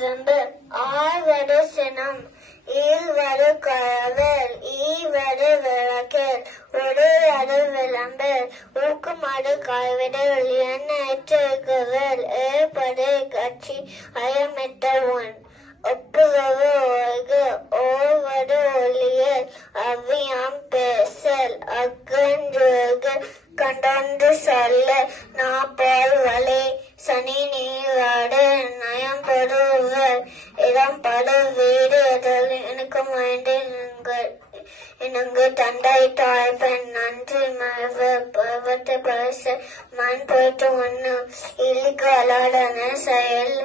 விளம்பு ஆவடு சினம் ஈழ்வடு கழவல் ஈவடு விளக்கில் உடையடு விளம்பு ஊக்குமடு காய்விடு எண்ணெற்றல் ஏற்படு கட்சி அயமிட்ட ஒன் ஒப்புரவு ஒழுகு ஓவடு ஒளியல் அவ்வியாம் பேசல் அகன்று கண்டொன்று சொல்ல நாப்போல் வலை சனி நீராடு நயம்படுவர் இடம்படு வீடு எதில் எனக்கு வேண்டு இணங்கு தண்டை தாய்ப்பெண் நன்றி மழவு பருவத்தை பரிச மண் போயிட்டு ஒண்ணு இலிக்கு அலாடன செயல்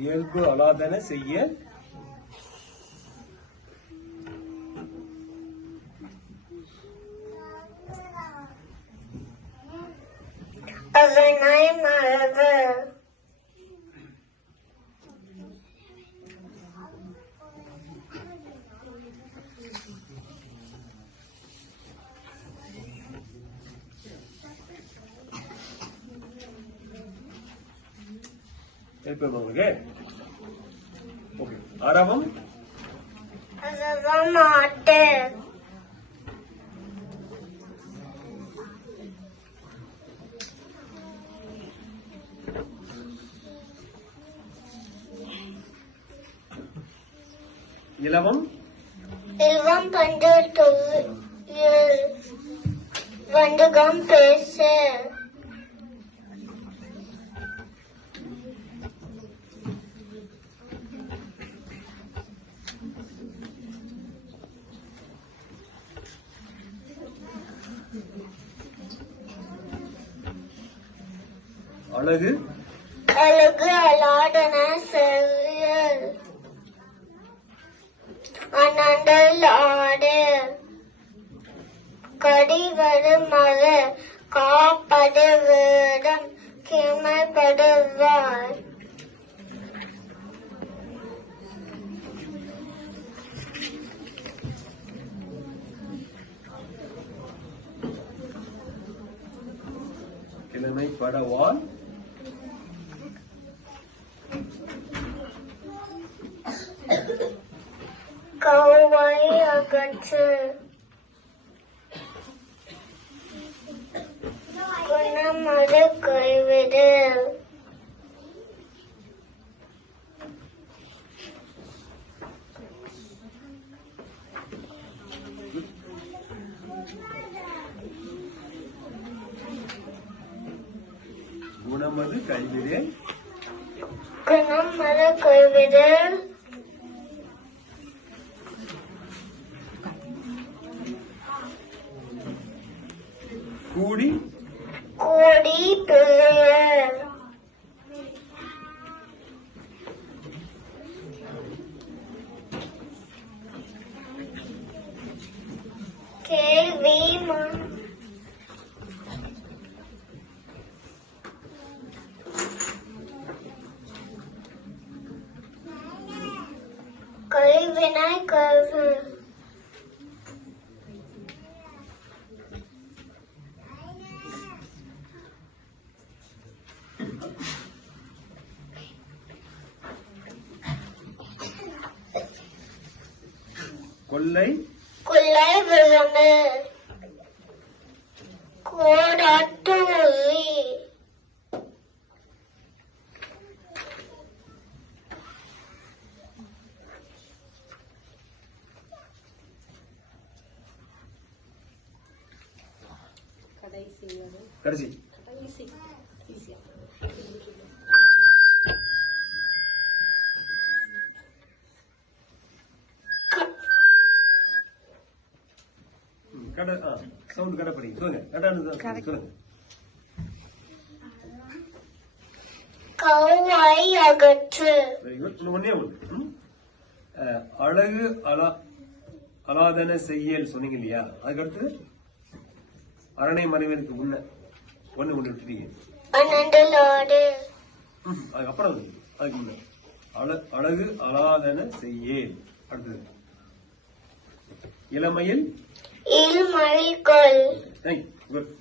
இயல்பு அலாதன செய்ய அதனை மறவு உங்களுக்கு ஓகே அரவம் மாட்டு இலவம் இல்வம் பண்டு தொழில் வண்டுகம் பேச அழகு அழகு அலாடன செயல் அனண்டல் ஆடு கடிவரு மத காப்படு வேடம் கிமைப்படுவார் கிழமை படவால் கௌவை அகற்று குணமது கைவிடு குணமது கைவிடு குணமது கைவிடு கூடி கூடி பிள்ளையர் கேள்வி கைவினை கல்வி கொல்லை கொள்ளை விளம்பு கோடாட்டு ஒளி கடைசி சவுண்ட் கடை படிங்க சொல்லுங்க கரெக்டான சொல்லுங்க கௌவை அகற்று வெரி குட் ஒன்னே ஒன்று அழகு அலாதன செய்யல் சொன்னீங்க இல்லையா அதுக்கடுத்து அரணை மனைவனுக்கு முன்ன ஒண்ணு ஒண்ணு விட்டுட்டீங்க. பன்னெண்டலோடு அதுக்கப்புறம் அதுக்கு முன்ன அழகு அலாதன செய்யேன். அடுத்தது இளமையில் இல்மயில் கொள். குட்.